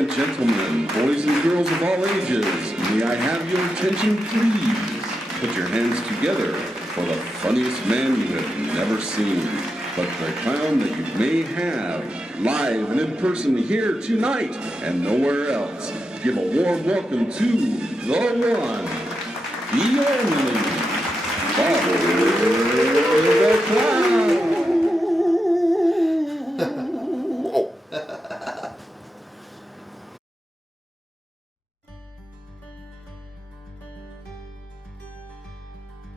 and gentlemen, boys and girls of all ages, may I have your attention, please? Put your hands together for the funniest man you have never seen, but the clown that you may have live and in person here tonight and nowhere else. Give a warm welcome to the one, the only, Bobber the Clown.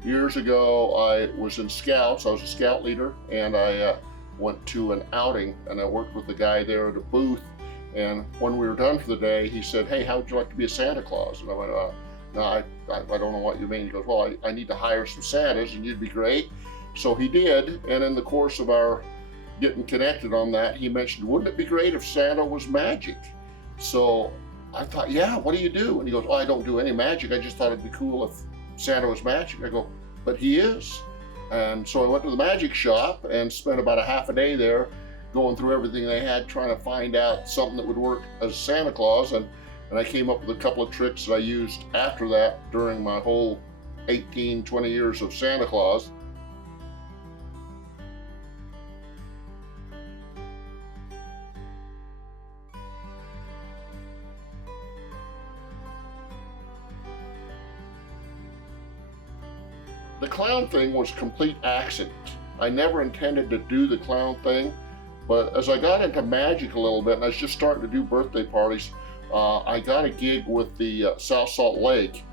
Years ago, I was in Scouts. I was a Scout leader, and I went to an outing, and I worked with the guy there at a booth. And when we were done for the day, he said, "Hey, how would you like to be a Santa Claus?" And I went, "No, I don't know what you mean." He goes, "Well, I need to hire some Santas, and you'd be great." So he did, and in the course of our getting connected on that, he mentioned, "Wouldn't it be great if Santa was magic?" So I thought, "Yeah, what do you do?" And he goes, "Well, I don't do any magic. I just thought it'd be cool if Santa was magic." I go, "But he is." And so I went to the magic shop and spent about a half a day there going through everything they had, trying to find out something that would work as Santa Claus. And I came up with a couple of tricks that I used after that during my whole 18, 20 years of Santa Claus. The clown thing was a complete accident. I never intended to do the clown thing, but as I got into magic a little bit and I was just starting to do birthday parties, I got a gig with the South Salt Lake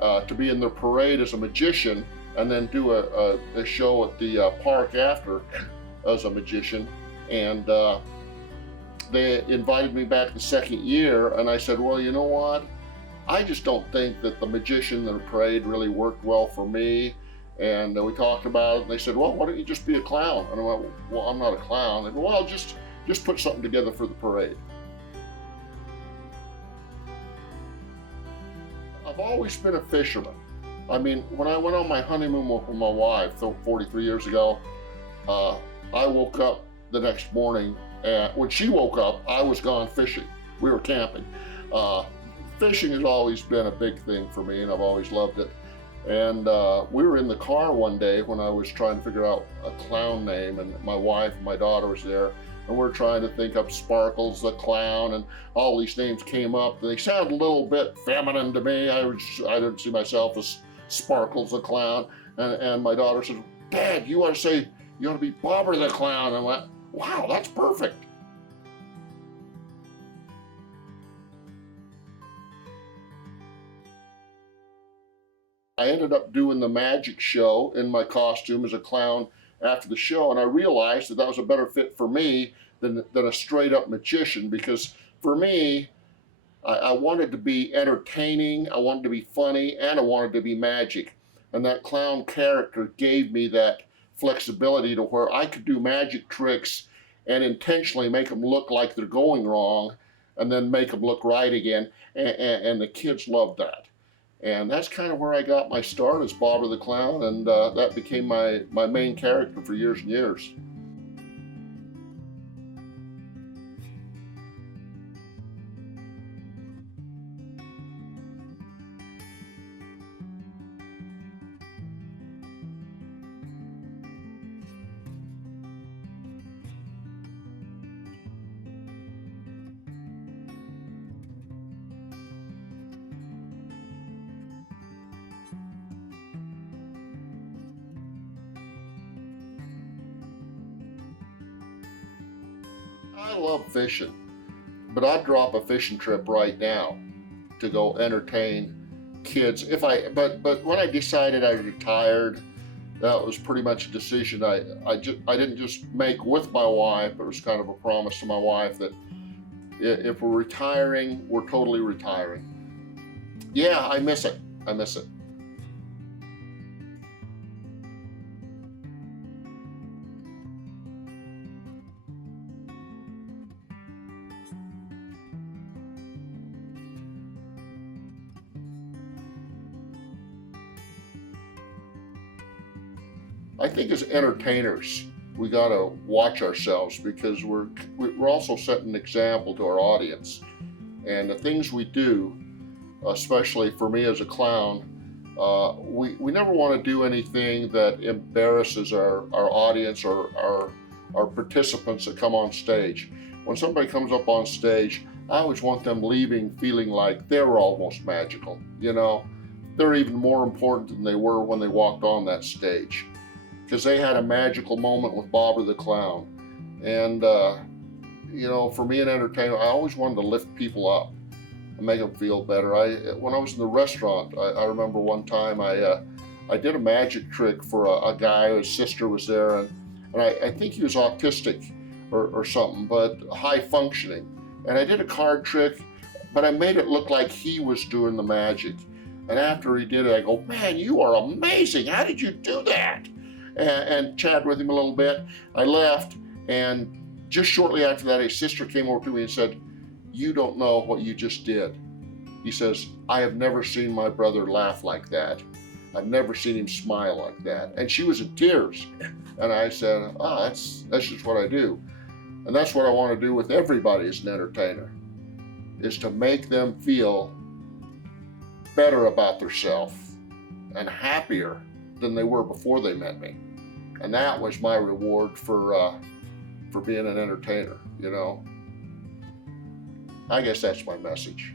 to be in their parade as a magician and then do a show at the park after as a magician. And they invited me back the second year, and I said, "Well, you know what? I just don't think that the magician in the parade really worked well for me." And we talked about it, and they said, "Well, why don't you just be a clown?" And I went, "Well, I'm not a clown." They go, "Well, just put something together for the parade." I've always been a fisherman. I mean, when I went on my honeymoon with my wife 43 years ago, I woke up the next morning, and when she woke up, I was gone fishing. We were camping. Fishing has always been a big thing for me, and I've always loved it. And we were in the car one day when I was trying to figure out a clown name, and my wife and my daughter was there, and we're trying to think up Sparkles the Clown, and all these names came up. They sounded a little bit feminine to me. I didn't see myself as Sparkles the Clown. And my daughter said, "Dad, you ought to be Bobber the Clown." And I went, "Wow, that's perfect." I ended up doing the magic show in my costume as a clown after the show, and I realized that was a better fit for me than a straight up magician, because for me, I wanted to be entertaining, I wanted to be funny, and I wanted to be magic. And that clown character gave me that flexibility to where I could do magic tricks and intentionally make them look like they're going wrong and then make them look right again. And the kids loved that. And that's kind of where I got my start as Bobber the Clown, and that became my main character for years and years. I love fishing, but I'd drop a fishing trip right now to go entertain kids. But when I decided I retired, that was pretty much a decision I didn't just make with my wife, but it was kind of a promise to my wife that if we're retiring, we're totally retiring. Yeah, I miss it. I miss it. I think as entertainers, we got to watch ourselves, because we're also setting an example to our audience. And the things we do, especially for me as a clown, we never want to do anything that embarrasses our audience or our participants that come on stage. When somebody comes up on stage, I always want them leaving feeling like they're almost magical. You know, they're even more important than they were when they walked on that stage, because they had a magical moment with Bobber the Clown. And you know, for me, an entertainer, I always wanted to lift people up and make them feel better. When I was in the restaurant, I remember one time I did a magic trick for a guy whose sister was there, and I think he was autistic or something, but high functioning. And I did a card trick, but I made it look like he was doing the magic. And after he did it, I go, "Man, you are amazing. How did you do that?" And chat with him a little bit. I left, and just shortly after that, his sister came over to me and said, "You don't know what you just did." He says, "I have never seen my brother laugh like that. I've never seen him smile like that." And she was in tears. And I said, that's just what I do. And that's what I want to do with everybody as an entertainer, is to make them feel better about themselves and happier than they were before they met me. And that was my reward for being an entertainer, you know. I guess that's my message.